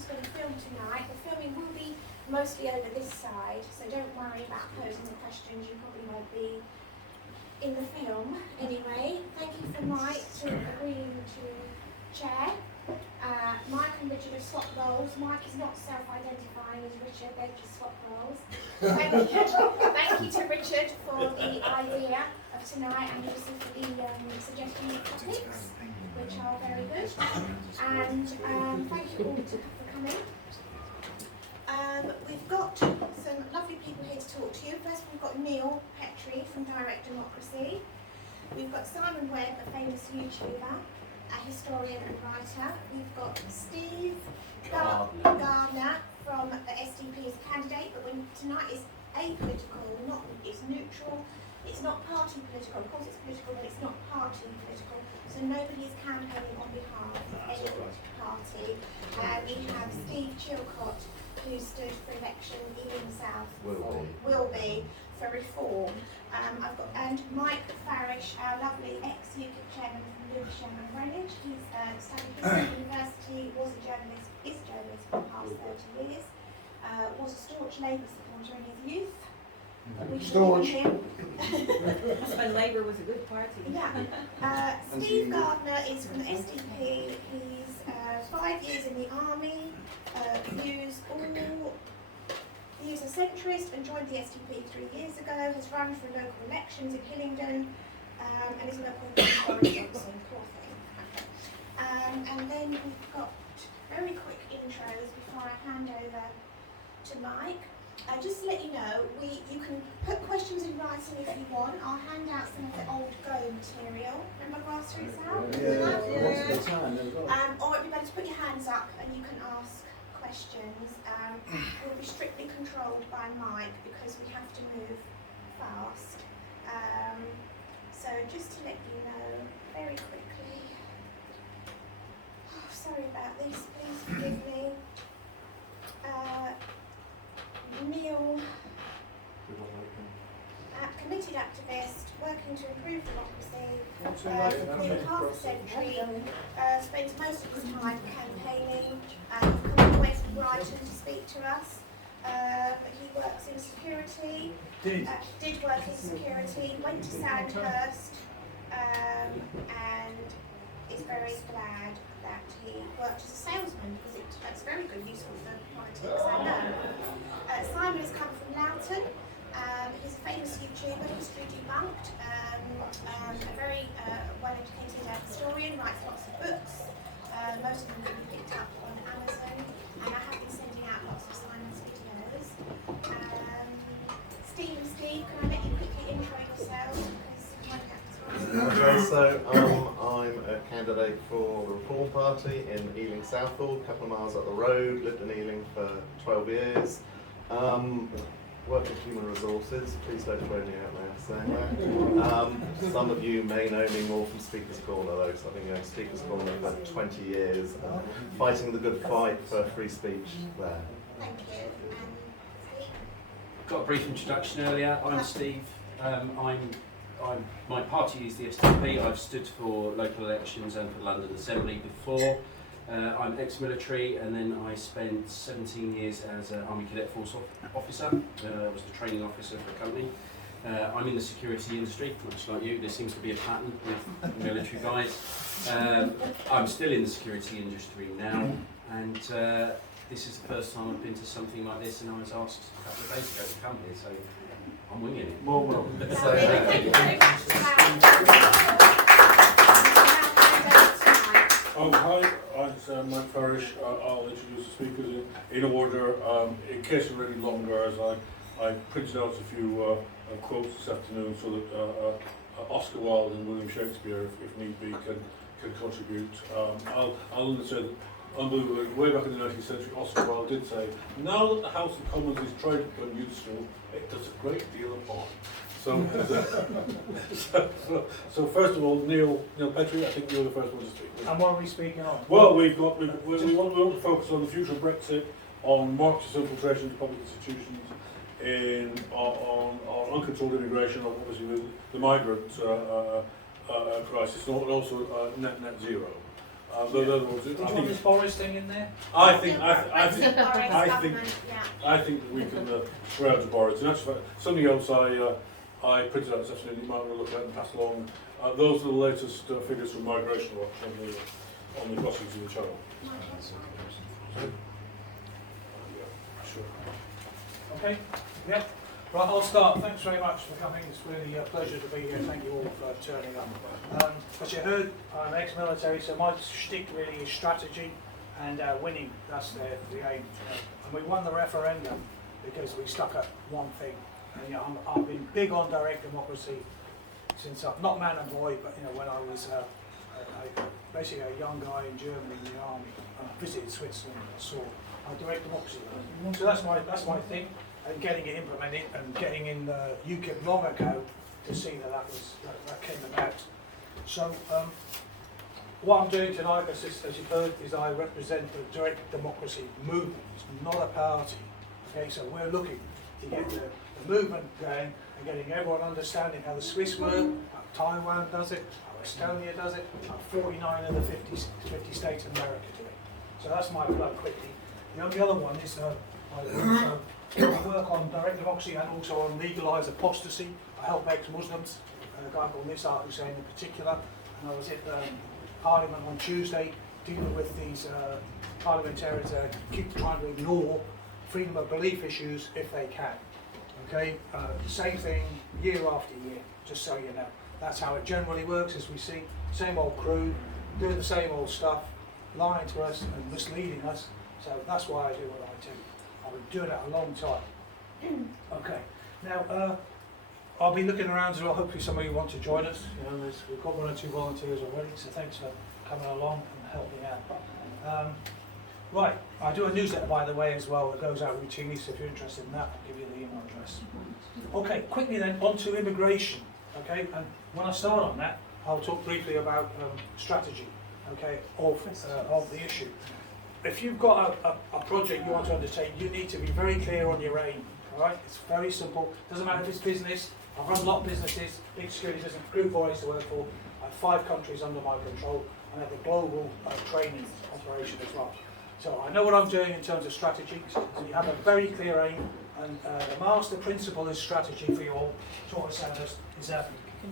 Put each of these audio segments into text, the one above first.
who's going to film tonight. The filming will be mostly over this side, so don't worry about posing the questions. You probably won't be in the film anyway. Thank you for Mike to agreeing to chair. Mike and Richard have swapped roles. Mike is not self-identifying as Richard, they've just swapped roles. Thank you to Richard for the idea of tonight and also for the suggestion of topics, which are very good. And thank you all for coming. We've got some lovely people here to talk to you. First we've got Neil Petrie from Direct Democracy. We've got Simon Webb, a famous YouTuber, a historian and writer. We've got Steve Gardner from the SDP as a candidate, but tonight is apolitical, it's neutral, it's not party political. Of course it's political, but it's not party political. So nobody is campaigning on behalf of any party. We have Steve Chilcott, who stood for election in the South, will be for reform. And Mike Farish, our lovely ex-UKIP chairman from Lewisham and Greenwich. He's studied history at university, was a journalist, is a journalist for the past 30 years, was a staunch Labour supporter in his youth. Staunch. That's when Labour was a good party. Yeah. Steve Gardner is from the SDP. He's 5 years in the army. He is a centrist and joined the SDP 3 years ago. Has run for local elections in Hillingdon, and is a local Boris Johnson. Poor thing. And then we've got very quick intros before I hand over to Mike. Just to let you know, you can put questions in writing if you want. I'll hand out some of the old Go material. Remember Grassroots out? Or it'd be better to put your hands up and you can ask questions. We'll be strictly controlled by Mike because we have to move fast. So just to let you know very quickly. Oh, sorry about this, please forgive me. Neil, committed activist, working to improve democracy, for nearly half a century, spends most of his time campaigning, he's come away from Brighton to speak to us, but he works in security, did work in security, went to Sandhurst, and is very glad that he worked as a salesman, because that's very good, useful for politics, I know. Simon has come from Loughton. He's a famous YouTuber, History Debunked, a very well-educated historian, writes lots of books. Most of them can be picked up on Amazon, and I have been sending out lots of Simon's videos. Steve, can I let you quickly intro yourself? Because you might have time. Okay, so I'm a candidate for the Reform Party in Ealing Southall, a couple of miles up the road, lived in Ealing for 12 years. Work in human resources, please don't throw me out there saying that. Some of you may know me more from Speaker's Corner though, so I've been going to Speaker's Corner for 20 years, fighting the good fight for free speech there. Thank you. Got a brief introduction earlier. I'm Steve. My party is the SDP. I've stood for local elections and for London Assembly before. I'm ex-military, and then I spent 17 years as an Army Cadet Force officer. I was the training officer for a company. I'm in the security industry, much like you. There seems to be a pattern with military guys. I'm still in the security industry now, and this is the first time I've been to something like this, and I was asked a couple of days ago to come here, so I'm winging it. Well. Thank you very much. Hi, I'm Mike Farish. I'll introduce the speakers in order. In case you're really long, guys, I printed out a few quotes this afternoon so that Oscar Wilde and William Shakespeare, if need be, can contribute. I'll say that way back in the 19th century, Oscar Wilde did say, "Now that the House of Commons is tried to become useful, it does a great deal of harm." So first of all, Neil Petrie, I think you're the first one to speak. And what are we speaking on? Well, we want to focus on the future of Brexit, on Marxist infiltration into public institutions, on uncontrolled immigration, obviously the migrant crisis, and also net zero. They're the ones Did that you I want think. this Boris thing in there? I think Brexit, Boris I think- government, yeah. I think we can shroud the Boris. And actually, something else I printed out this afternoon, you might want to look at and pass along. Those are the latest figures from Migration Watch on the crossings in the Channel. Sure. Okay, yeah. Right, I'll start. Thanks very much for coming. It's really a pleasure to be here. Thank you all for turning up. As you heard, I'm ex-military, so my shtick really is strategy and winning. That's the aim. And we won the referendum because we stuck at one thing. And, I've been big on direct democracy since I'm not man and boy, but when I was basically a young guy in Germany in the army, and I visited Switzerland and saw direct democracy. So that's my thing, and getting it implemented and getting in UKIP long ago to see that came about. So what I'm doing tonight, as you've heard, is I represent the direct democracy movement, not a party. Okay, so we're looking to get the movement going and getting everyone understanding how the Swiss work, how Taiwan does it, how Estonia does it, how 49 of the 50 states in America do it. So that's my plug quickly. The only other one is I work on direct democracy and also on legalised apostasy. I help ex-Muslims, a guy called Nisar Hussain in particular, and I was at Parliament on Tuesday dealing with these parliamentarians that keep trying to ignore freedom of belief issues if they can. Okay, same thing year after year, just so you know. That's how it generally works, as we see. Same old crew, doing the same old stuff, lying to us and misleading us. So that's why I do what I do. I've been doing it a long time. Okay, now I'll be looking around as well. Hopefully some of you want to join us. We've got 1 or 2 volunteers already, so thanks for coming along and helping out. Right, I do a newsletter, by the way, as well, that goes out routinely, so if you're interested in that, I'll give you the email address. Okay, quickly then, on to immigration. Okay, and when I start on that, I'll talk briefly about strategy, okay, of the issue. If you've got a project you want to undertake, you need to be very clear on your aim, all right? It's very simple. Doesn't matter if it's business. I've run a lot of businesses, big security business, group 4 I used to work for. I have 5 countries under my control, and I have a global training operation as well. So I know what I'm doing in terms of strategy. So you have a very clear aim, and the master principle is strategy for your short sellers is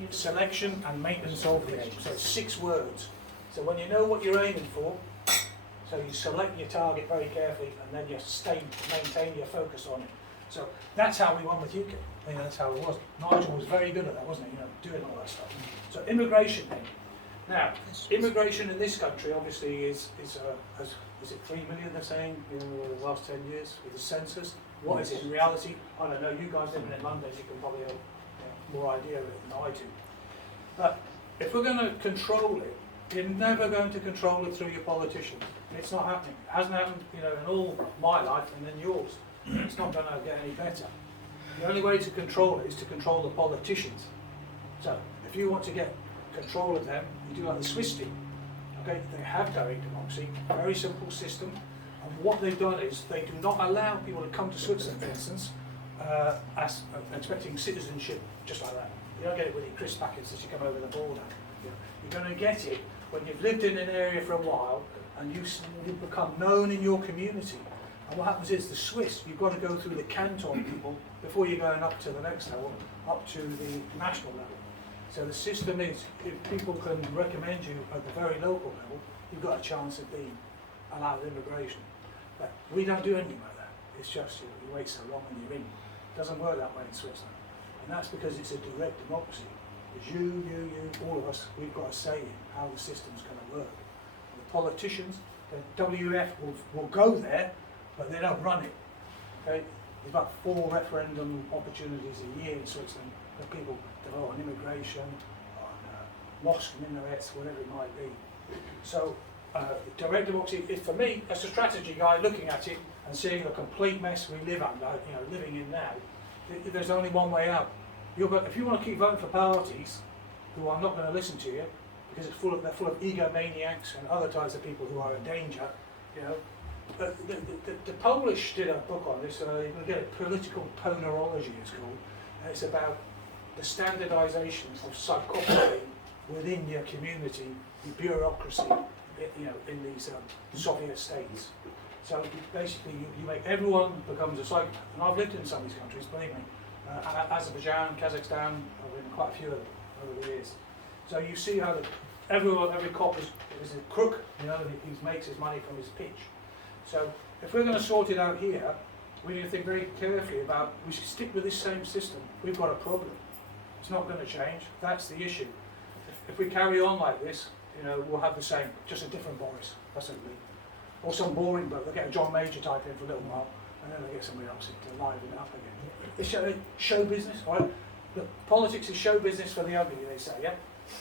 selection and maintenance of the aim. So it's 6 words. So when you know what you're aiming for, so you select your target very carefully, and then you maintain your focus on it. So that's how we won with UKIP. I think that's how it was. Nigel was very good at that, wasn't he? Doing all that stuff. So immigration then. Now, immigration in this country obviously is it 3 million they're saying in the last 10 years with the census? What is it in reality? I don't know, you guys living in London, you can probably have more idea of it than I do. But if we're going to control it, you're never going to control it through your politicians. It's not happening. It hasn't happened, in all my life and then yours. It's not going to get any better. The only way to control it is to control the politicians. So if you want to get control of them, you do like the Swiss do. Okay, they have direct democracy, very simple system, and what they've done is they do not allow people to come to Switzerland, for instance, as expecting citizenship just like that. You don't get it with your crisp packets as you come over the border. You're going to get it when you've lived in an area for a while and you've become known in your community. And what happens is the Swiss, you've got to go through the canton people before you're going up to the next level, up to the national level. So the system is, if people can recommend you at the very local level, you've got a chance of being allowed immigration. But we don't do anything like that. It's just you wait so long and you're in. It doesn't work that way in Switzerland. And that's because it's a direct democracy. It's you, all of us, we've got a say in how the system's going to work. The politicians, the WF will go there, but they don't run it. Okay? There's about 4 referendum opportunities a year in Switzerland that people devote on immigration, on mosque minarets, whatever it might be. So direct democracy is, for me, as a strategy guy looking at it and seeing the complete mess we live under, living in now, there's only one way out. If you want to keep voting for parties who are not going to listen to you, because they're full of egomaniacs and other types of people who are in danger, the Polish did a book on this, you're going to get it, Political Ponerology it's called, and it's about the standardisation of psychopathy within your community, your bureaucracy, in these Soviet states. So basically, you make everyone becomes a psychopath. And I've lived in some of these countries, believe me. Azerbaijan, Kazakhstan, I've been in quite a few of them over the years. So you see how every cop is a crook, and he makes his money from his pitch. So if we're going to sort it out here, we need to think very carefully about, we should stick with this same system. We've got a problem. It's not going to change. That's the issue. If we carry on like this, we'll have the same, just a different Boris. That's what it means. Or some boring bloke. They'll get a John Major type in for a little while, and then they get somebody else in to liven it up again. It's show business, right? Look, politics is show business for the ugly, they say, yeah?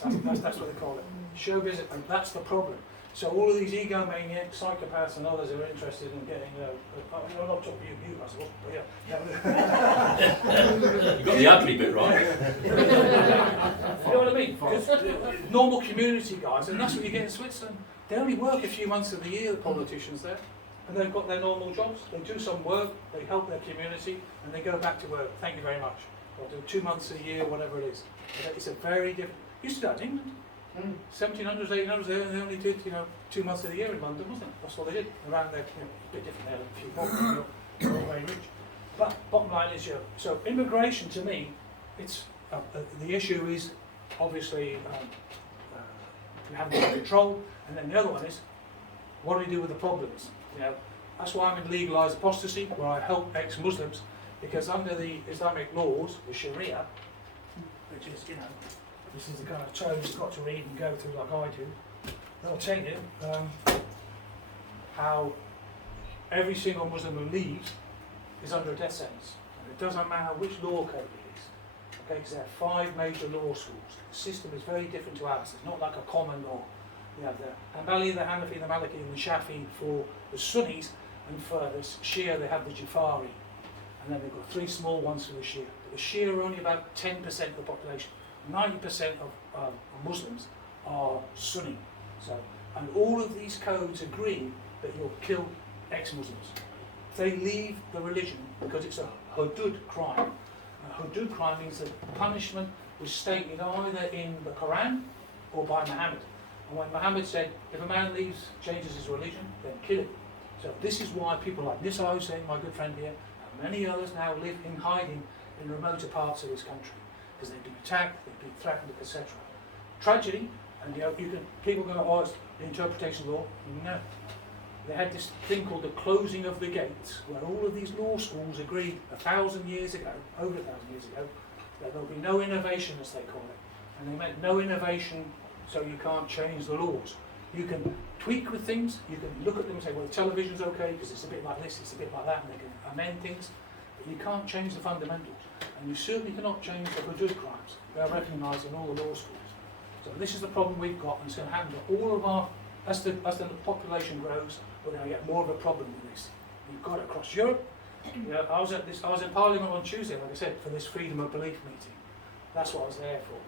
That's what they call it. Show business, and that's the problem. So all of these egomaniacs, psychopaths and others are interested in getting, I'm not talking you I suppose, but yeah. You got the ugly bit right. You know what I mean? Because normal community guys, and that's what you get in Switzerland, they only work a few months of the year, the politicians there, and they've got their normal jobs. They do some work, they help their community, and they go back to work. Thank you very much. Or do 2 months a year, whatever it is. It's a very different. Used to do that in England. 1700s, 1800s, they only did 2 months of the year in London, wasn't it? That's what they did. Around there, a bit different there, a few more, you're all very rich. But bottom line is, so immigration to me, it's the issue is obviously we haven't got control, and then the other one is what do we do with the problems? That's why I'm in legalised apostasy, where I help ex-Muslims, because under the Islamic laws, the Sharia, which is this is the kind of tome you've got to read and go through like I do. They'll tell you how every single Muslim who leaves is under a death sentence. And it doesn't matter which law code it is. Okay, because there are 5 major law schools. The system is very different to ours. It's not like a common law. You have the Hanbali, the Hanafi, the Maliki, and the Shafi for the Sunnis, and for the Shia they have the Jafari. And then they've got 3 small ones for the Shia. But the Shia are only about 10% of the population. 90% of Muslims are Sunni. So, and all of these codes agree that you'll kill ex-Muslims. They leave the religion because it's a hudud crime. A hudud crime means that punishment was stated either in the Quran or by Muhammad. And when Muhammad said, if a man leaves, changes his religion, then kill him. So this is why people like Nissa Hussain, my good friend here, and many others now live in hiding in remoter parts of this country. Because they've been attacked, they've been threatened, etc. Tragedy, and people go, oh, it's the interpretation of law. No. They had this thing called the closing of the gates, where all of these law schools agreed 1,000 years ago, over 1,000 years ago, that there'll be no innovation, as they call it. And they meant no innovation, so you can't change the laws. You can tweak with things, you can look at them and say, well, the television's okay, because it's a bit like this, it's a bit like that, and they can amend things. But you can't change the fundamentals. And you certainly cannot change the hudud crimes. They are recognised in all the law schools. So this is the problem we've got, and it's going to happen to all of our, as the population grows, we're going to get more of a problem with this. You've got it across Europe. I was in Parliament on Tuesday, like I said, for this freedom of belief meeting. That's what I was there for.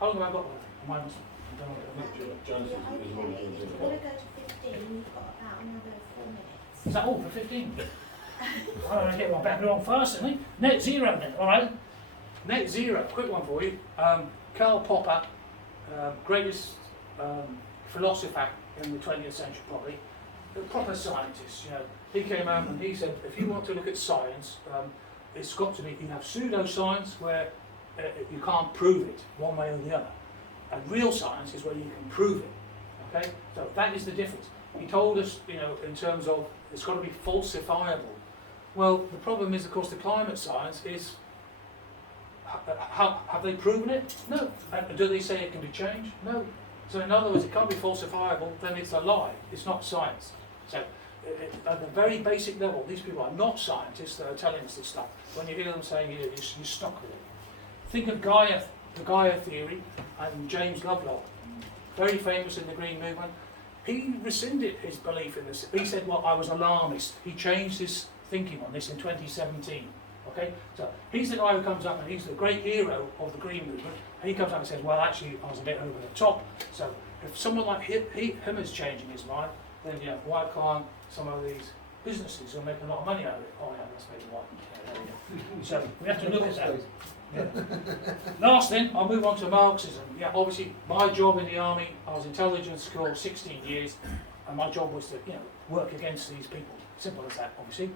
How long have I got left? Am I Muslim? I don't know. Johnson is one of If the you want to go to 15, you've got about another 4 minutes. Is that all for 15? I don't want to get my back on first, isn't it? Net zero then, alright? Net zero, quick one for you. Karl Popper, greatest philosopher in the 20th century probably, a proper scientist, he came out and he said, if you want to look at science, it's got to be, you have pseudoscience where you can't prove it one way or the other. And real science is where you can prove it, okay? So that is the difference. He told us, in terms of, it's got to be falsifiable. Well, the problem is, of course, the climate science is, have they proven it? No. Do they say it can be changed? No. So in other words, it can't be falsifiable, then it's a lie. It's not science. So at the very basic level, these people are not scientists that are telling us this stuff. When you hear them saying you're stuck with it. Think of the Gaia theory and James Lovelock, very famous in the Green Movement. He rescinded his belief in this. He said, well, I was alarmist. He changed his thinking on this in 2017. Okay, so he's the guy who comes up and he's the great hero of the Green Movement. He comes up and says, well, actually, I was a bit over the top. So if someone like him is changing his mind, then why can't some of these businesses who make a lot of money out of it. Oh yeah, that's maybe right. Yeah, there we go. So we have to look at that. Yeah. Last thing, I'll move on to Marxism. Yeah, obviously my job in the army, I was intelligence school 16 years, and my job was to work against these people. Simple as that, obviously.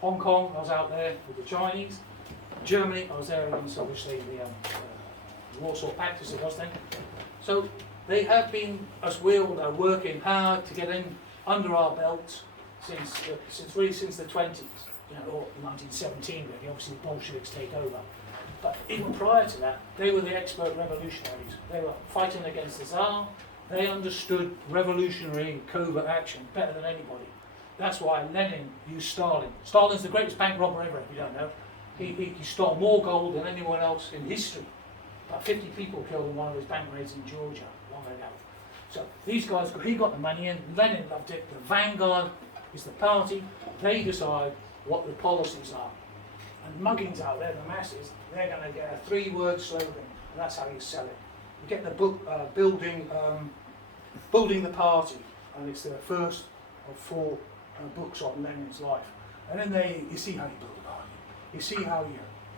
Hong Kong, I was out there with the Chinese. Germany, I was there against obviously the Warsaw Pact as it was then. So they have been, as we all know, working hard to get in under our belts since the 20s, or 1917 really. Obviously the Bolsheviks take over. But even prior to that, they were the expert revolutionaries. They were fighting against the Tsar. They understood revolutionary covert action better than anybody. That's why Lenin used Stalin. Stalin's the greatest bank robber ever, if you don't know. He stole more gold than anyone else in history. About 50 people killed in one of his bank raids in Georgia long ago. So these guys, he got the money in, Lenin loved it, the vanguard is the party, they decide what the policies are. And muggings out there, the masses, they're going to get a 3-word slogan, and that's how you sell it. You get the book, Building the Party, and it's the first of 4 books on Lenin's life. And then you see how you build a party, you see how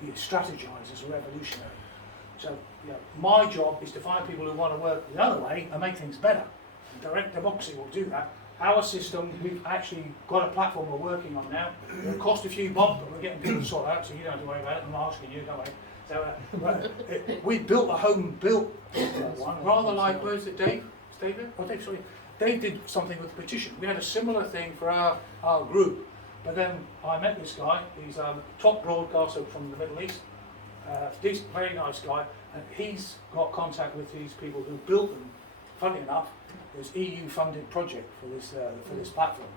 you strategize as a revolutionary. So my job is to find people who want to work the other way and make things better. And direct democracy will do that. Our system, we've actually got a platform we're working on now. It'll cost a few bob, but we're getting people to sort out, so you don't have to worry about it. I'm not asking you, don't worry. So we built a home-built one, rather like, where's it, Dave? It's David? Oh, Dave, sorry. Dave did something with the petition. We had a similar thing for our group, but then I met this guy. He's a top broadcaster from the Middle East. Decent, very nice guy, and he's got contact with these people who built them. Funny enough, there's EU-funded project for this platform.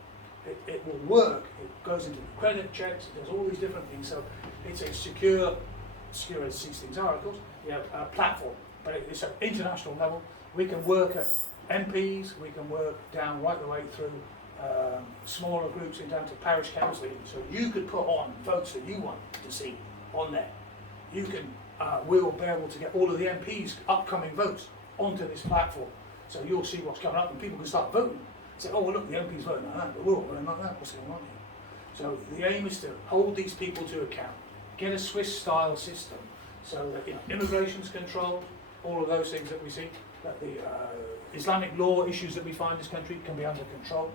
It will work. It goes into the credit checks. It does all these different things. So it's a secure as these things are, of course. A platform, but it's at international level. We can work at MPs. We can work down right the way through smaller groups and down to parish council. So you could put on votes that you want to see on there. You can, we'll be able to get all of the MPs' upcoming votes onto this platform. So you'll see what's coming up and people can start voting. Say, oh, well, look, the MP's voting like that, but we're all voting like that. What's going on here? So the aim is to hold these people to account, get a Swiss-style system so that immigration's controlled, all of those things that we see, that the Islamic law issues that we find in this country can be under control.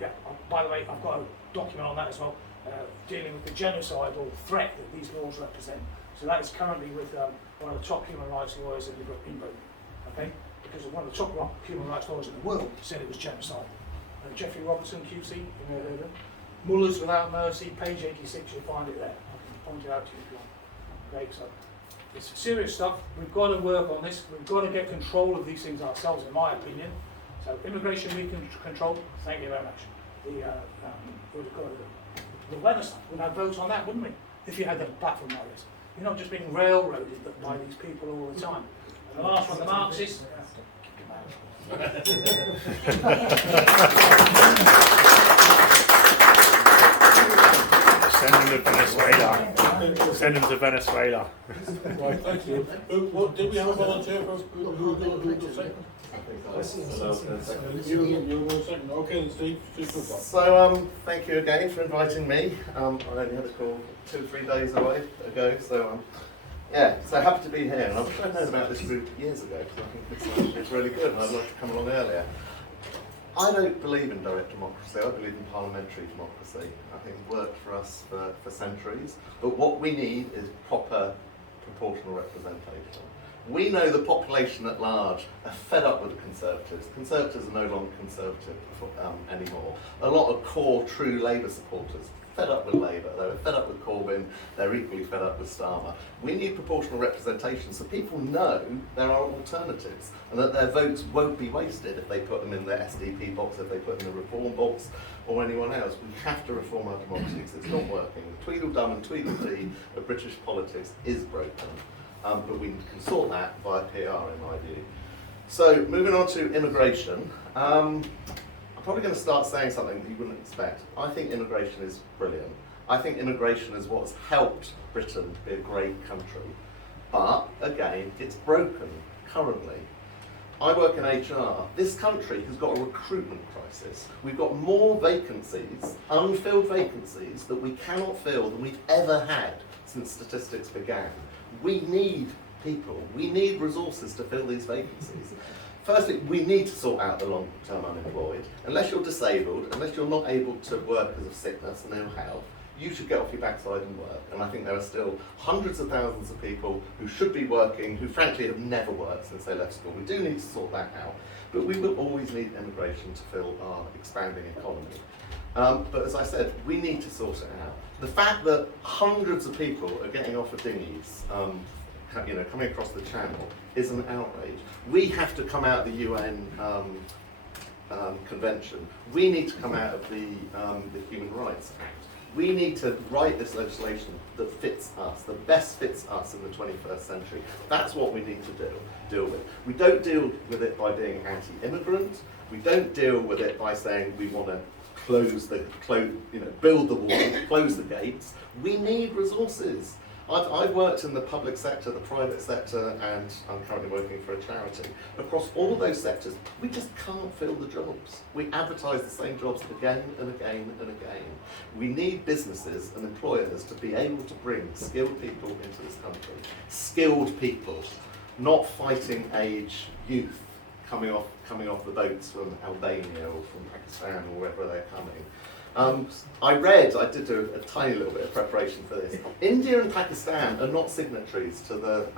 Yeah, by the way, I've got a document on that as well, dealing with the genocidal threat that these laws represent. So that is currently with one of the top human rights lawyers in Britain, okay? Because one of the top human rights lawyers in the world said it was genocide. Jeffrey Robertson, QC, you may have heard of him. Mullahs Without Mercy, page 86, you'll find it there. I can point it out to you if you want. Okay, so it's serious stuff. We've got to work on this. We've got to get control of these things ourselves, in my opinion. So immigration we can control. Thank you very much. The weather stuff, we'd have votes on that, wouldn't we? If you had the platform like this. You're not just being railroaded by these people all the time. And the last one, the Marxists. Send him to Venezuela. Send him to Venezuela. Right, thank you. What, did we have a volunteer for who second? You were second. Okay, Steve. So thank you again for inviting me. I only had a call 2 or 3 days ago. So yeah, so happy to be here. And I've known about this group years ago because I think it's really good, and I'd like to come along earlier. I don't believe in direct democracy. I believe in parliamentary democracy. I think it's worked for us for centuries. But what we need is proper proportional representation. We know the population at large are fed up with the Conservatives. Conservatives are no longer Conservative anymore. A lot of core, true Labour supporters fed up with Labour. They're fed up with Corbyn. They're equally fed up with Starmer. We need proportional representation so people know there are alternatives and that their votes won't be wasted if they put them in the SDP box, if they put them in the Reform box, or anyone else. We have to reform our democracy because it's not working. The Tweedledum and Tweedledee of British politics is broken. But we can sort that via PR, in my view. So, moving on to immigration. I'm probably going to start saying something that you wouldn't expect. I think immigration is brilliant. I think immigration is what's helped Britain be a great country. But, again, it's broken currently. I work in HR. This country has got a recruitment crisis. We've got more vacancies, unfilled vacancies, that we cannot fill than we've ever had since statistics began. We need people. We need resources to fill these vacancies. Firstly, we need to sort out the long-term unemployed. Unless you're disabled, unless you're not able to work because of sickness and ill health, you should get off your backside and work. And I think there are still hundreds of thousands of people who should be working, who frankly have never worked since they left school. We do need to sort that out. But we will always need immigration to fill our expanding economy. But as I said, we need to sort it out. The fact that hundreds of people are getting off of dinghies, coming across the channel, is an outrage. We have to come out of the UN convention. We need to come out of the Human Rights Act. We need to write this legislation that fits us, that best fits us in the 21st century. That's what we need to deal with. We don't deal with it by being anti-immigrant. We don't deal with it by saying we want to build the wall, close the gates. We need resources. I've worked in the public sector, the private sector, and I'm currently working for a charity. Across all those sectors, we just can't fill the jobs. We advertise the same jobs again and again and again. We need businesses and employers to be able to bring skilled people into this country. Skilled people, not fighting age youth coming off the boats from Albania or from Pakistan or wherever they're coming. I did a tiny little bit of preparation for this. India and Pakistan are not signatories to the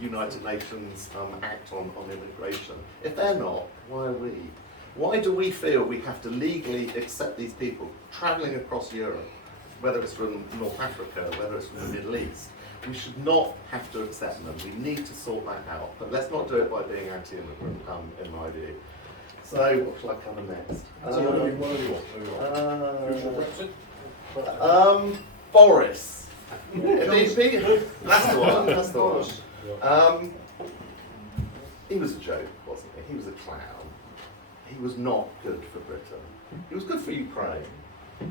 United Nations Act on Immigration. If they're not, why are we? Why do we feel we have to legally accept these people travelling across Europe, whether it's from North Africa, whether it's from the Middle East? We should not have to accept them. We need to sort that out. But let's not do it by being anti-immigrant, in my view. So, what shall I cover next? Boris. That's the one. He was a joke, wasn't he? He was a clown. He was not good for Britain. He was good for Ukraine,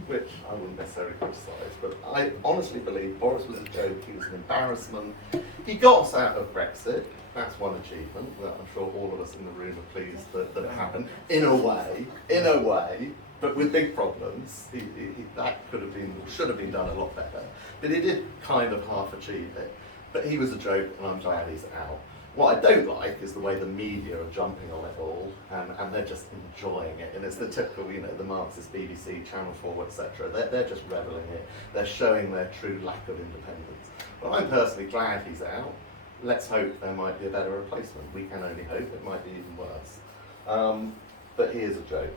which I wouldn't necessarily criticise, but I honestly believe Boris was a joke. He was an embarrassment. He got us out of Brexit. That's one achievement that I'm sure all of us in the room are pleased that it happened. In a way, but with big problems. That should have been done a lot better. But he did kind of half achieve it. But he was a joke, and I'm glad he's out. What I don't like is the way the media are jumping on it all, and they're just enjoying it. And it's the typical, the Marxist BBC, Channel 4, etc. They're just reveling it. They're showing their true lack of independence. But I'm personally glad he's out. Let's hope there might be a better replacement. We can only hope. It might be even worse. But he is a joke.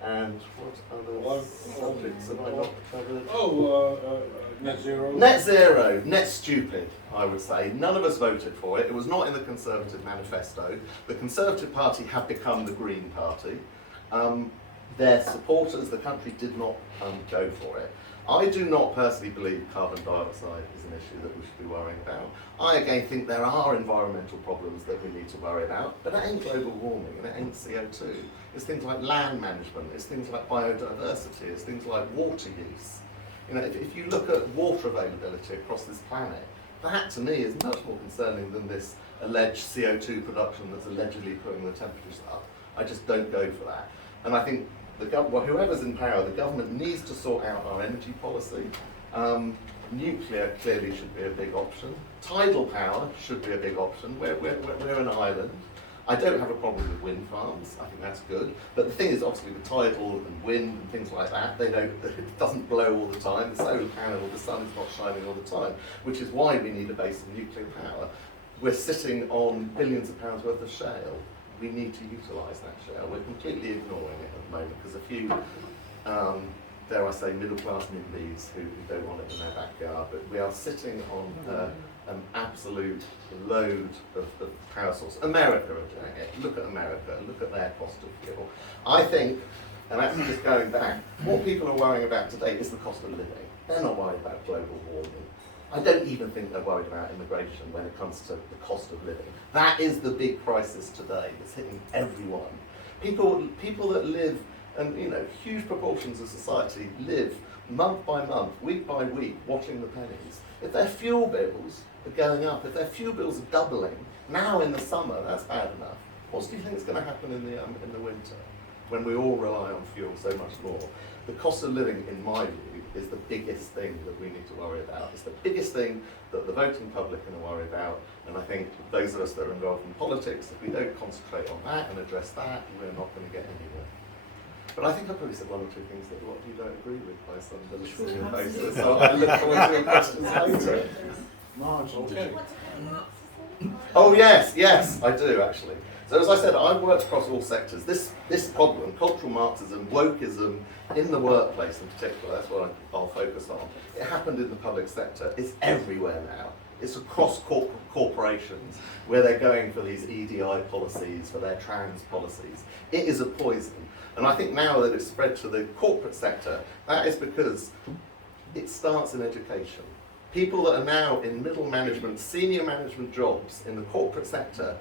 And what other subjects have I not covered? Net zero. Net zero. Net stupid, I would say. None of us voted for it. It was not in the Conservative manifesto. The Conservative Party have become the Green Party. Their supporters, the country, did not go for it. I do not personally believe carbon dioxide is an issue that we should be worrying about. I again think there are environmental problems that we need to worry about, but it ain't global warming and it ain't CO2. It's things like land management, it's things like biodiversity, it's things like water use. If you look at water availability across this planet, that to me is much more concerning than this alleged CO2 production that's allegedly putting the temperatures up. I just don't go for that. And I think whoever's in power, the government needs to sort out our energy policy. Nuclear clearly should be a big option. Tidal power should be a big option. We're an island. I don't have a problem with wind farms. I think that's good. But the thing is, obviously, with tidal and wind and things like that, it doesn't blow all the time. The solar panel, the sun is not shining all the time, which is why we need a base of nuclear power. We're sitting on billions of pounds worth of shale. We need to utilise that shale. We're completely ignoring it at the moment because a few, dare I say, middle-class NIMBYs who don't want it in their backyard. But we are sitting on an absolute load of power source. America are doing it. Look at America. Look at their cost of fuel. I think, and actually just going back, what people are worrying about today is the cost of living. They're not worried about global warming. I don't even think they're worried about immigration when it comes to the cost of living. That is the big crisis today. It's hitting everyone. People that live, and huge proportions of society live month by month, week by week, watching the pennies. If their fuel bills are going up, if their fuel bills are doubling, now in the summer, that's bad enough. What do you think is going to happen in the winter when we all rely on fuel so much more? The cost of living, in my view, is the biggest thing that we need to worry about. It's the biggest thing that the voting public are going to worry about, and I think those of us that are involved in politics, if we don't concentrate on that and address that, we're not going to get anywhere. But I think I've probably said one or two things that a lot of you don't agree with by some of the faces, so I look forward to your questions later. Okay. Oh yes, I do actually. So as I said, I've worked across all sectors. This problem, cultural Marxism, wokeism, in the workplace in particular, that's what I'll focus on. It happened in the public sector. It's everywhere now. It's across corporations where they're going for these EDI policies, for their trans policies. It is a poison. And I think now that it's spread to the corporate sector, that is because it starts in education. People that are now in middle management, senior management jobs in the corporate sector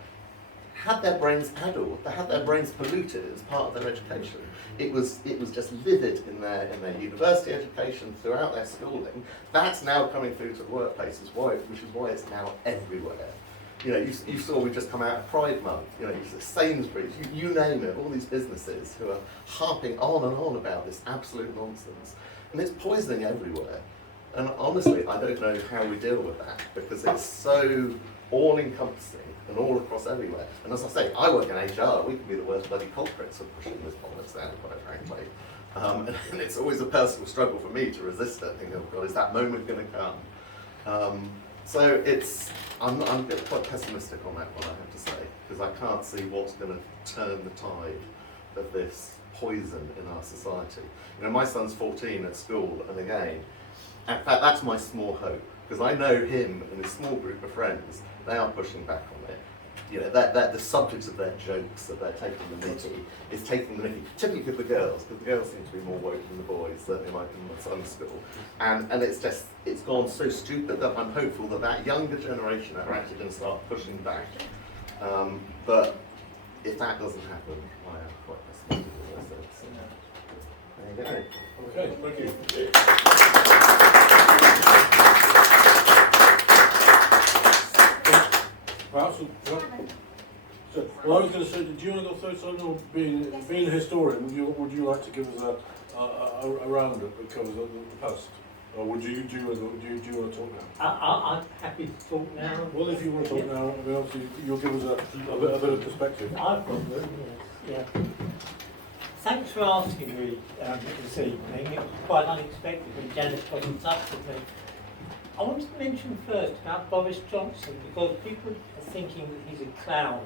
had their brains addled, they had their brains polluted as part of their education. It was just livid in their university education, throughout their schooling. That's now coming through to the workplace, which is why it's now everywhere. You know, you saw we just come out of Pride Month, you know, Sainsbury's, you name it, all these businesses who are harping on and on about this absolute nonsense. And it's poisoning everywhere. And honestly, I don't know how we deal with that, because it's so all-encompassing and all across everywhere. And as I say, I work in HR, we can be the worst bloody culprits of pushing this politics down, quite frankly. And it's always a personal struggle for me to resist it, thinking, oh God, is that moment going to come? So I'm a bit quite pessimistic on that one, I have to say, because I can't see what's going to turn the tide of this poison in our society. You know, my son's 14 at school, and again, in fact, that's my small hope, because I know him and his small group of friends, they are pushing back on it. You know, that the subject of their jokes, that they're taking the mickey, is taking the mickey, particularly with the girls, because the girls seem to be more woke than the boys, certainly like in my son's school. And it's gone so stupid that I'm hopeful that younger generation are actually going to start pushing back. But if that doesn't happen, I am quite pessimistic, as I said. So, there you go. Okay, thank you. Well, I was going to say, do you want to go first? I know, being a historian, would you like to give us a roundup that covers the past, or would you do you want to talk now? I'm happy to talk now. Well, if you want to talk now, I mean, obviously you'll give us a bit of perspective. I've got them, yes. Yeah. Thanks for asking me this evening. It was quite unexpected when Janice got in touch with me. I want to mention first about Boris Johnson, because people are thinking that he's a clown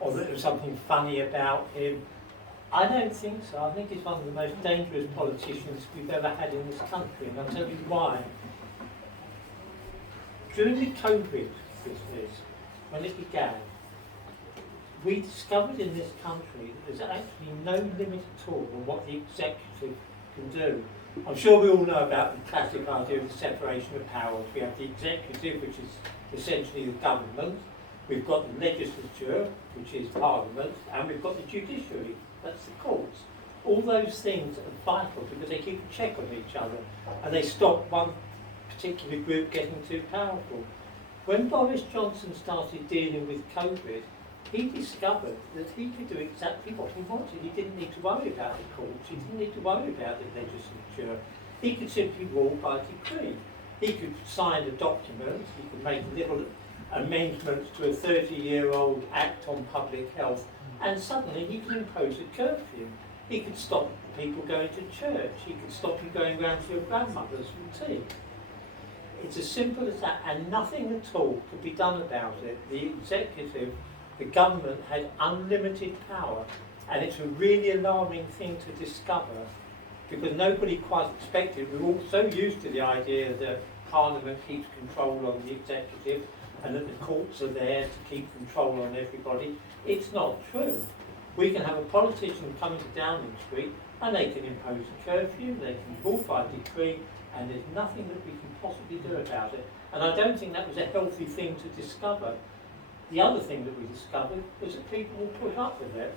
or that there's something funny about him. I don't think so. I think he's one of the most dangerous politicians we've ever had in this country, and I'll tell you why. During the COVID business, when it began, we discovered in this country that there's actually no limit at all on what the executive can do. I'm sure we all know about the classic idea of the separation of powers. We have the executive, which is essentially the government. We've got the legislature, which is Parliament, and we've got the judiciary, that's the courts. All those things are vital because they keep a check on each other and they stop one particular group getting too powerful. When Boris Johnson started dealing with COVID, he discovered that he could do exactly what he wanted. He didn't need to worry about the courts, he didn't need to worry about the legislature. He could simply rule by decree. He could sign a document, he could make little amendments to a 30-year-old Act on Public Health, and suddenly he could impose a curfew. He could stop people going to church, he could stop you going round to your grandmother's for tea. It's as simple as that, and nothing at all could be done about it. The executive, the government had unlimited power, and it's a really alarming thing to discover because nobody quite expected. We're all so used to the idea that Parliament keeps control on the executive and that the courts are there to keep control on everybody. It's not true. We can have a politician coming to Downing Street and they can impose a curfew, they can rule by decree, and there's nothing that we can possibly do about it. And I don't think that was a healthy thing to discover. The other thing that we discovered was that people will put up with it.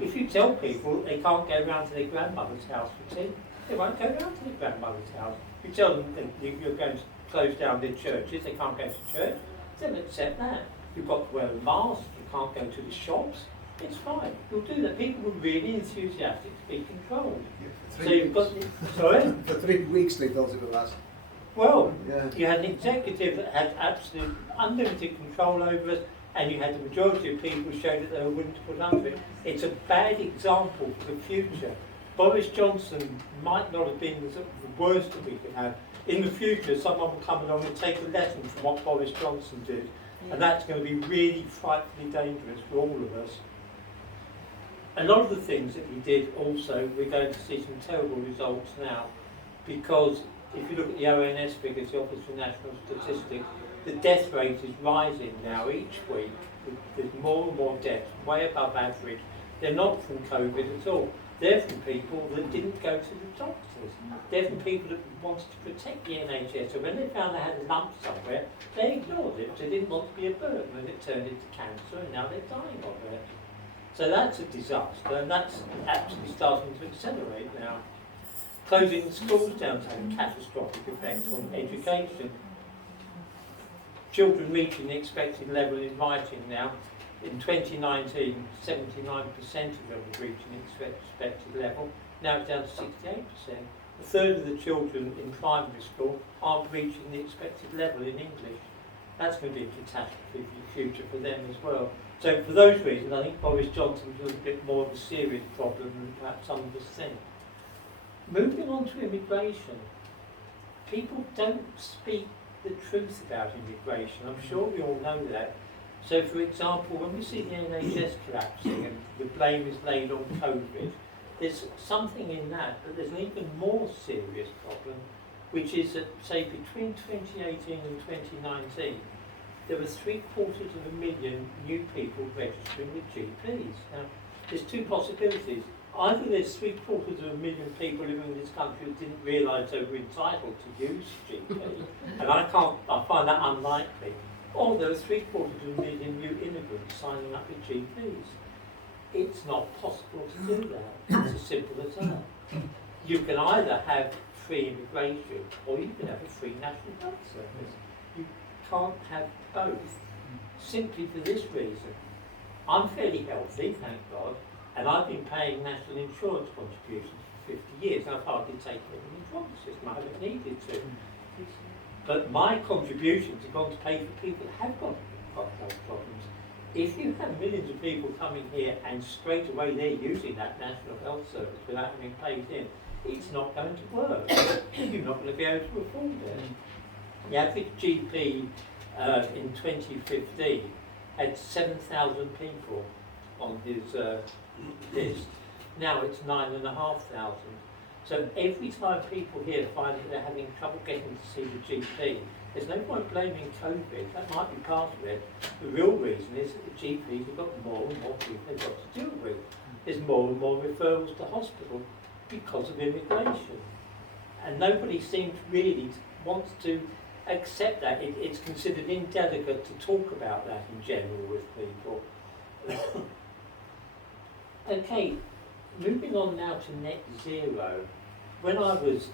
If you tell people they can't go round to their grandmother's house for tea, they won't go round to their grandmother's house. If you tell them that you're going to close down their churches, they can't go to church, they'll accept that. You've got to wear a mask, you can't go to the shops. it's fine. You'll do that. People were really enthusiastic to be controlled. So you've got, sorry? For 3 weeks they thought it would last. Well, Yeah. you had an executive that had absolute unlimited control over us, and you had the majority of people show that they were willing to put up with it. It's a bad example for the future. Boris Johnson might not have been the worst that we could have. In the future, someone will come along and take a lesson from what Boris Johnson did, and that's going to be really frightfully dangerous for all of us. A lot of the things that he did also, we're going to see some terrible results now, because if you look at the ONS figures, the Office for National Statistics, the death rate is rising now each week. There's more and more deaths, way above average. They're not from COVID at all. They're from people that didn't go to the doctors. They're from people that wanted to protect the NHS. So when they found they had a lump somewhere, they ignored it. They didn't want to be a burden, and it turned into cancer, and now they're dying of it. So that's a disaster, and that's actually starting to accelerate now. Closing the schools down to have a catastrophic effect on education. Children reaching the expected level in writing now. In 2019, 79% of them were reaching the expected level. Now it's down to 68%. A third of the children in primary school aren't reaching the expected level in English. That's going to be a catastrophe for the future for them as well. So for those reasons, I think Boris Johnson was a little bit more of a serious problem than perhaps some of us think. Moving on to immigration, people don't speak the truth about immigration. I'm sure we all know that. So for example, when we see the NHS collapsing and the blame is laid on COVID, there's something in that, but there's an even more serious problem, which is that, say, between 2018 and 2019, there were 750,000 new people registering with GPs. Now, there's two possibilities. Either there's 750,000 people living in this country who didn't realise they were entitled to use GP, and I find that unlikely. Or there are 750,000 new immigrants signing up with GPs. It's not possible to do that. It's as simple as that. You can either have free immigration or you can have a free national health service. You can't have both, simply for this reason. I'm fairly healthy, thank God, and I've been paying national insurance contributions for 50 years. I've hardly taken it in the insurance system. I haven't needed to. But my contributions have gone to pay for people that have got health problems. If you have millions of people coming here and straight away they're using that national health service without having paid in, it's not going to work. You're not going to be able to afford it. The average GP in 2015 had 7,000 people on his list. Now it's 9,500. So every time people here find that they're having trouble getting to see the GP, there's no point blaming COVID. That might be part of it. The real reason is that the GPs have got more and more people they've got to deal with. There's more and more referrals to hospital because of immigration. And nobody seems really wants to accept that. It's considered indelicate to talk about that in general with people. Okay, moving on now to net zero. When I was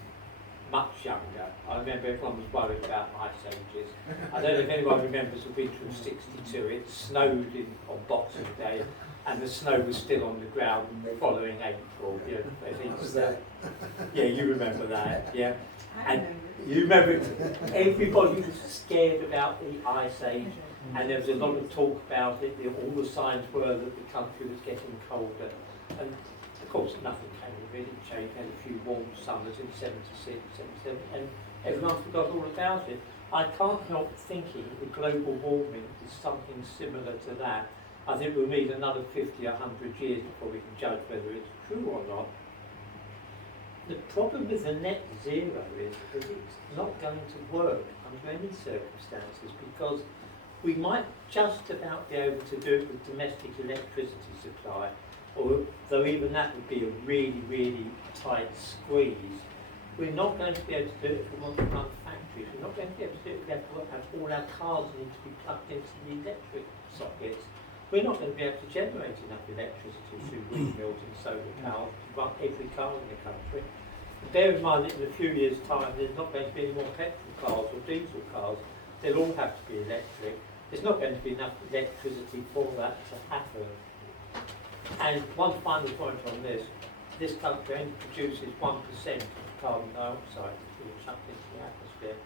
much younger, I remember everyone was worried about ice ages. I don't know if anyone remembers the winter of '62. It snowed on Boxing Day, and the snow was still on the ground following April. You know, I think Was that? Yeah, you remember that, yeah. And you remember everybody was scared about the ice age, and there was a lot of talk about it. All the signs were that the country was getting colder, and of course nothing came of it. It changed. Had a few warm summers in '76, '77, and everyone forgot all about it. I can't help thinking that global warming is something similar to that. I think we'll need another 50 or 100 years before we can judge whether it's true or not. The problem with the net zero is that it's not going to work under any circumstances, because we might just about be able to do it with domestic electricity supply, though even that would be a really, really tight squeeze. We're not going to be able to do it if we want to run factories. We're not going to be able to do it if we have to have all our cars need to be plugged into the electric sockets. We're not going to be able to generate enough electricity through windmills and solar power to run every car in the country. Bear in mind that in a few years' time there's not going to be any more petrol cars or diesel cars. They'll all have to be electric. There's not going to be enough electricity for that to happen. And one final point on this country only produces 1% of carbon dioxide being chucked into the atmosphere.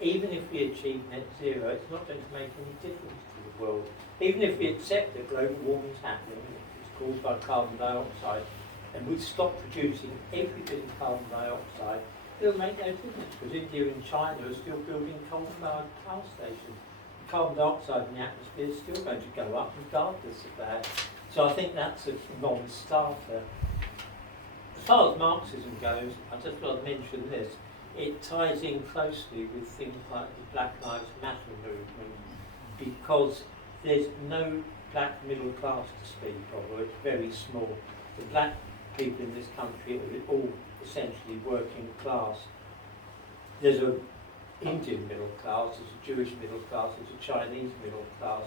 Even if we achieve net zero, it's not going to make any difference to the world. Even if we accept that global warming is happening, it's caused by carbon dioxide, and we stop producing every bit of carbon dioxide, it'll make no difference, because India and China are still building coal-fired power stations. The carbon dioxide in the atmosphere is still going to go up regardless of that. So I think that's a non-starter. As far as Marxism goes, I just want to mention this. It ties in closely with things like the Black Lives Matter movement, because there's no black middle class to speak of, or it's very small. The black people in this country are all essentially working class. There's an Indian middle class, there's a Jewish middle class, there's a Chinese middle class.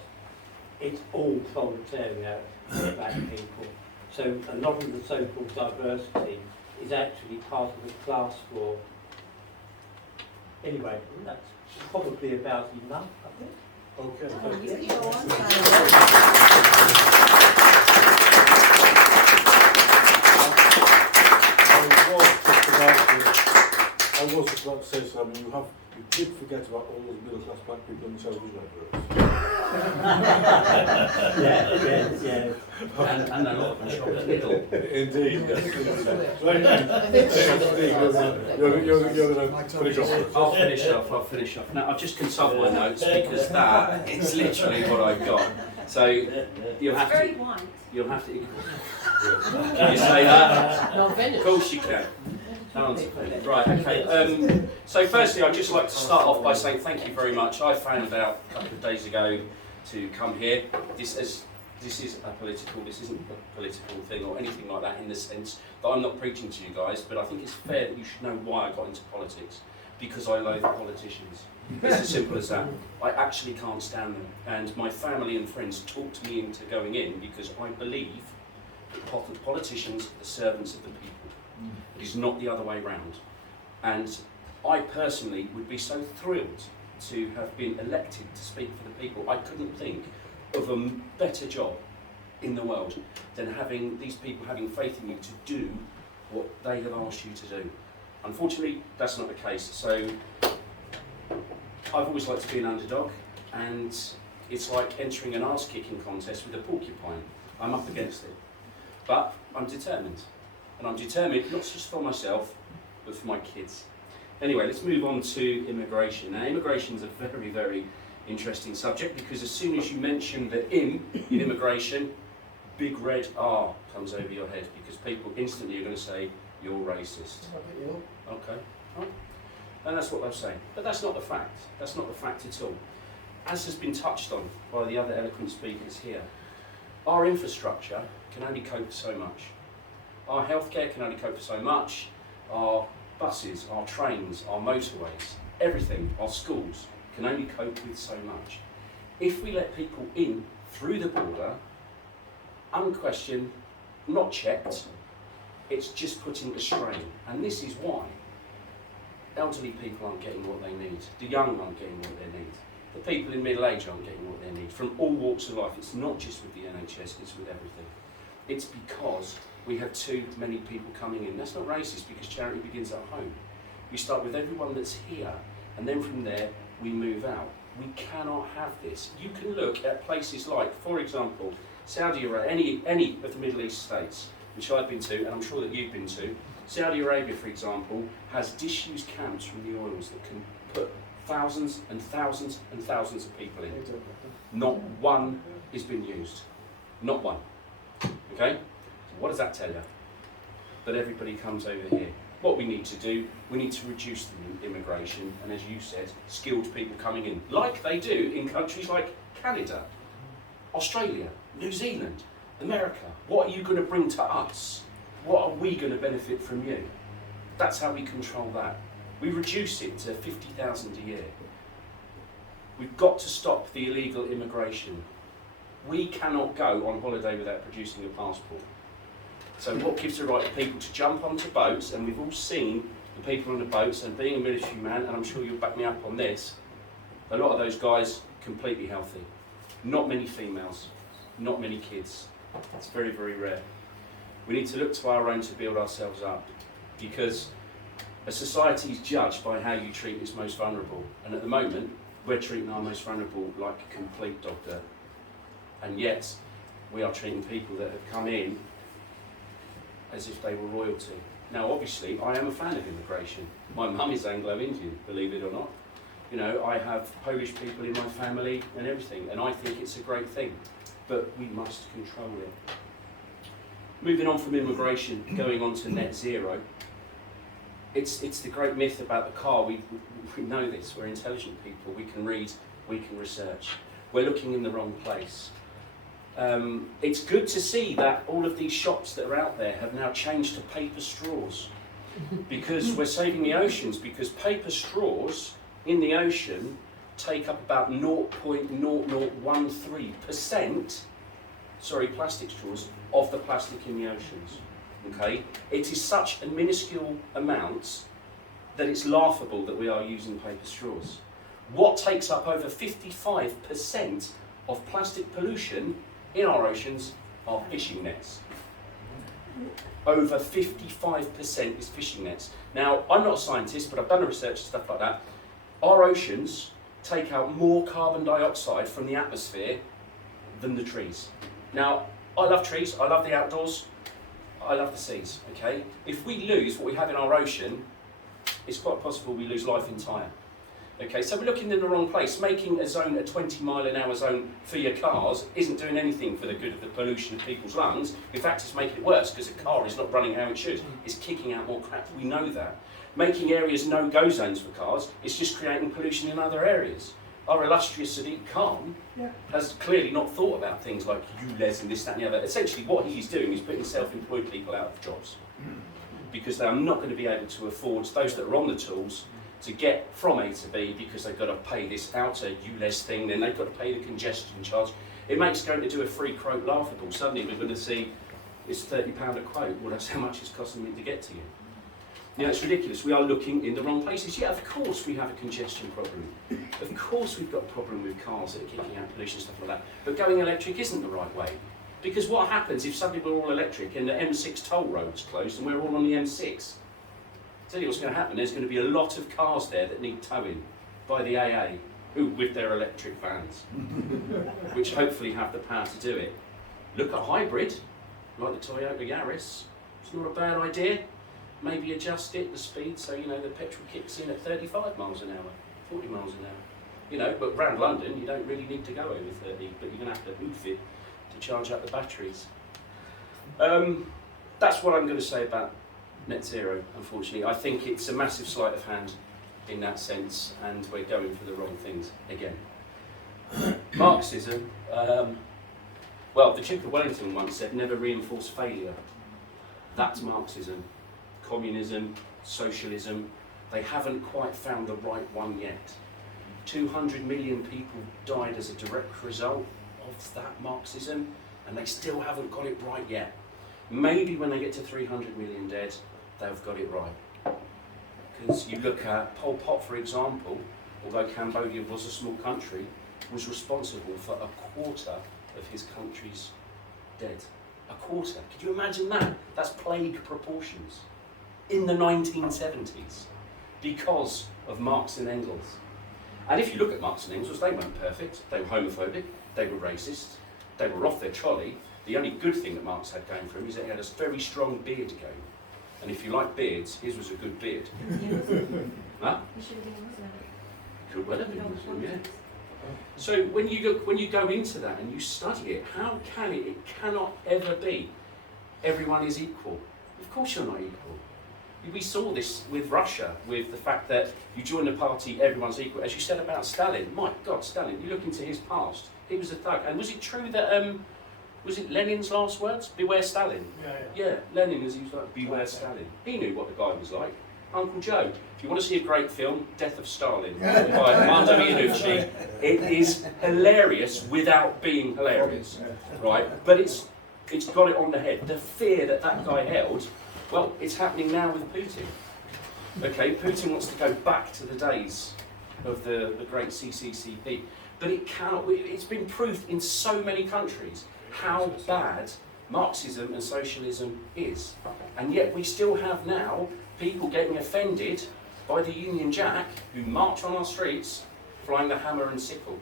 It's all proletariat for black people. So a lot of the so-called diversity is actually part of the class war. Anyway, that's probably about enough, I think. Okay. I was just about to say something. You did forget about all those middle class black people in the television adverts. Yeah. And a lot of them shop at Lidl. Indeed, yes. You're going to finish off. I'll finish off. Now, I've just consulted my notes because that is literally what I've got. So you'll have Very to. white. You'll have to. Can you say that? Of course you can. Right, okay. So firstly, I'd just like to start off by saying thank you very much. I found out a couple of days ago to come here. This isn't a political thing or anything like that, in the sense that I'm not preaching to you guys, but I think it's fair that you should know why I got into politics. Because I loathe politicians. It's as simple as that. I actually can't stand them. And my family and friends talked me into going in because I believe that politicians are the servants of the people. It is not the other way round. And I personally would be so thrilled to have been elected to speak for the people. I couldn't think of a better job in the world than having these people having faith in you to do what they have asked you to do. Unfortunately, that's not the case. So I've always liked to be an underdog, and it's like entering an arse-kicking contest with a porcupine. I'm up against it. But I'm determined. And I'm determined not just for myself, but for my kids. Anyway, let's move on to immigration. Now, immigration is a very, very interesting subject, because as soon as you mention the in immigration, big red R comes over your head, because people instantly are going to say, you're racist. Okay. Oh. And that's what they're saying. But that's not the fact. That's not the fact at all. As has been touched on by the other eloquent speakers here, our infrastructure can only cope for so much. Our healthcare can only cope for so much. Our buses, our trains, our motorways, everything, our schools can only cope with so much. If we let people in through the border, unquestioned, not checked, it's just putting a strain. And this is why elderly people aren't getting what they need. The young aren't getting what they need. The people in middle age aren't getting what they need. From all walks of life. It's not just with the NHS, it's with everything. It's because we have too many people coming in. That's not racist, because charity begins at home. We start with everyone that's here, and then from there we move out. We cannot have this. You can look at places like, for example, Saudi Arabia, any of the Middle East states, which I've been to, and I'm sure that you've been to. Saudi Arabia, for example, has disused camps from the oils that can put thousands and thousands and thousands of people in. Not one has been used. Not one. Okay? So what does that tell you? That everybody comes over here. What we need to do, we need to reduce the immigration, and as you said, skilled people coming in, like they do in countries like Canada, Australia, New Zealand, America. What are you going to bring to us? What are we going to benefit from you? That's how we control that. We reduce it to 50,000 a year. We've got to stop the illegal immigration. We cannot go on holiday without producing a passport. So what gives the right to people to jump onto boats, and we've all seen the people on the boats, and being a military man, and I'm sure you'll back me up on this, a lot of those guys completely healthy. Not many females, not many kids. It's very, very rare. We need to look to our own to build ourselves up, because a society is judged by how you treat its most vulnerable. And at the moment, we're treating our most vulnerable like a complete dog dirt. And yet, we are treating people that have come in as if they were royalty. Now, obviously, I am a fan of immigration. My mum is Anglo-Indian, believe it or not. You know, I have Polish people in my family and everything, and I think it's a great thing. But we must control it. Moving on from immigration, going on to net zero. It's the great myth about the car. We know this. We're intelligent people. We can read. We can research. We're looking in the wrong place. It's good to see that all of these shops that are out there have now changed to paper straws, because we're saving the oceans, because paper straws in the ocean take up about 0.0013%, plastic straws, of the plastic in the oceans. Okay? It is such a minuscule amount that it's laughable that we are using paper straws. What takes up over 55% of plastic pollution in our oceans are fishing nets. Over 55% is fishing nets. Now, I'm not a scientist, but I've done the research and stuff like that. Our oceans take out more carbon dioxide from the atmosphere than the trees. Now, I love trees, I love the outdoors, I love the seas, okay? If we lose what we have in our ocean, it's quite possible we lose life entire. Okay, so we're looking in the wrong place. Making a zone, a 20-mile-an-hour zone for your cars isn't doing anything for the good of the pollution of people's lungs. In fact, it's making it worse, because a car is not running how it should. It's kicking out more crap, we know that. Making areas no-go zones for cars is just creating pollution in other areas. Our illustrious Sadiq Khan has clearly not thought about things like ULEZ and this, that and the other. Essentially what he's doing is putting self-employed people out of jobs, because they are not going to be able to afford, those that are on the tools, to get from A to B, because they've got to pay this outer ULEZ thing, then they've got to pay the congestion charge. It makes going to do a free quote laughable. Suddenly we're going to see it's £30 a quote. Well, that's how much it's costing me to get to you. You know, it's ridiculous. We are looking in the wrong places. Yeah, of course we have a congestion problem. Of course we've got a problem with cars that are kicking out pollution, stuff like that. But going electric isn't the right way. Because what happens if suddenly we're all electric and the M6 toll road's closed and we're all on the M6? I'll tell you what's going to happen. There's going to be a lot of cars there that need towing by the AA, with their electric vans, which hopefully have the power to do it. Look at hybrid, like the Toyota Yaris. It's not a bad idea. Maybe adjust it, the speed, so you know the petrol kicks in at 35 miles an hour, 40 miles an hour. You know, but around London you don't really need to go over 30, but you're going to have to hoof it to charge up the batteries. That's what I'm going to say about net zero, unfortunately. I think it's a massive sleight of hand in that sense, and we're going for the wrong things again. Marxism, well, the Duke of Wellington once said, never reinforce failure. That's Marxism. Communism, socialism, they haven't quite found the right one yet. 200 million people died as a direct result of that Marxism, and they still haven't got it right yet. Maybe when they get to 300 million dead, they've got it right. Because you look at Pol Pot, for example, although Cambodia was a small country, was responsible for a quarter of his country's dead. A quarter. Could you imagine that? That's plague proportions. In the 1970s, because of Marx and Engels. And if you look at Marx and Engels, they weren't perfect. They were homophobic, they were racist, they were off their trolley. The only good thing that Marx had going for him is that he had a very strong beard going. And if you like beards, his was a good beard. Huh? You should have been a Muslim. Could well have been Muslim, yeah. So when you go into that and you study it, how can it? It cannot ever be everyone is equal. Of course you're not equal. We saw this with Russia, with the fact that you join the party, everyone's equal. As you said about Stalin, my God, Stalin, you look into his past, he was a thug. And was it true that, was it Lenin's last words? Beware Stalin. Yeah, Lenin, as he was like, beware Stalin. He knew what the guy was like. Uncle Joe. If you want to see a great film, Death of Stalin, by Armando Iannucci, it is hilarious without being hilarious, right? But it's got it on the head. The fear that guy held, well, it's happening now with Putin. Okay, Putin wants to go back to the days of the great CCCP, but it cannot. It's been proved in so many countries how bad Marxism and socialism is. And yet we still have now people getting offended by the Union Jack who march on our streets flying the hammer and sickle,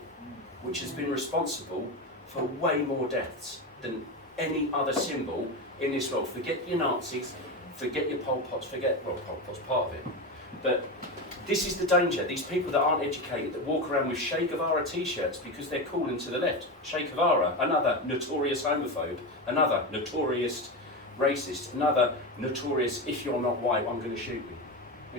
which has been responsible for way more deaths than any other symbol in this world. Forget your Nazis, forget your Pol Pots, Pol Pot's part of it. But this is the danger. These people that aren't educated, that walk around with Che Guevara t-shirts because they're cool and to the left. Che Guevara, another notorious homophobe, another notorious racist, another notorious, if you're not white, I'm going to shoot you.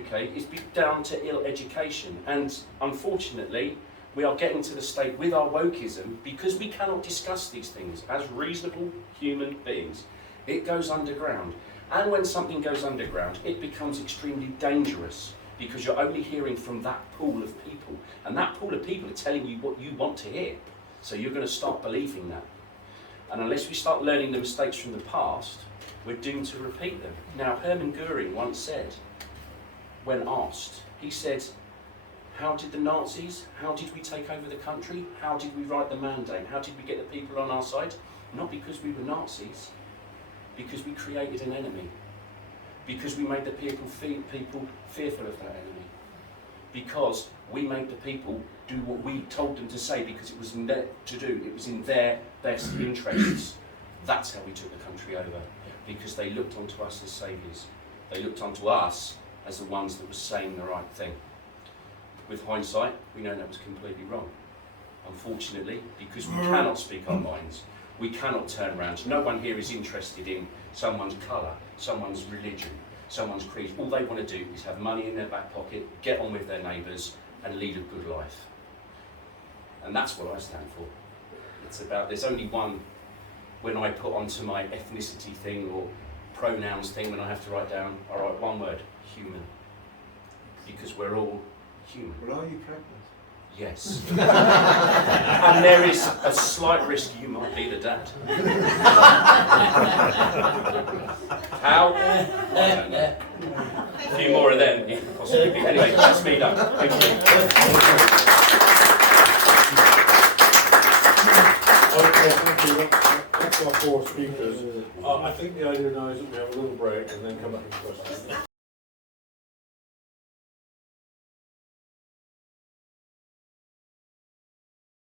Okay, it's down to ill education. And unfortunately, we are getting to the state with our wokeism, because we cannot discuss these things as reasonable human beings. It goes underground. And when something goes underground, it becomes extremely dangerous, because you're only hearing from that pool of people. And that pool of people are telling you what you want to hear. So you're going to start believing that. And unless we start learning the mistakes from the past, we're doomed to repeat them. Now, Hermann Goering once said, when asked, he said, how did the Nazis, how did we take over the country? How did we write the mandate? How did we get the people on our side? Not because we were Nazis, because we created an enemy. Because we made the people fearful of that enemy. Because we made the people do what we told them to say, because it was in their to do, it was in their best interests. That's how we took the country over, because they looked onto us as saviours. They looked onto us as the ones that were saying the right thing. With hindsight, we know that was completely wrong. Unfortunately, because we cannot speak our minds, we cannot turn around. No one here is interested in someone's colour, someone's religion, someone's creed. All they want to do is have money in their back pocket, get on with their neighbours, and lead a good life. And that's what I stand for. It's about, there's only one, when I put onto my ethnicity thing or pronouns thing, when I have to write down, I write one word, human. Because we're all human. Well, are you pregnant? Yes. And there is a slight risk you might be the dad. How? I don't know. A few more of them, you could possibly be. Anyway, that's me done. Thank you. Okay, thank you. That's our four speakers. I think the idea now is that we have a little break and then come back to questions.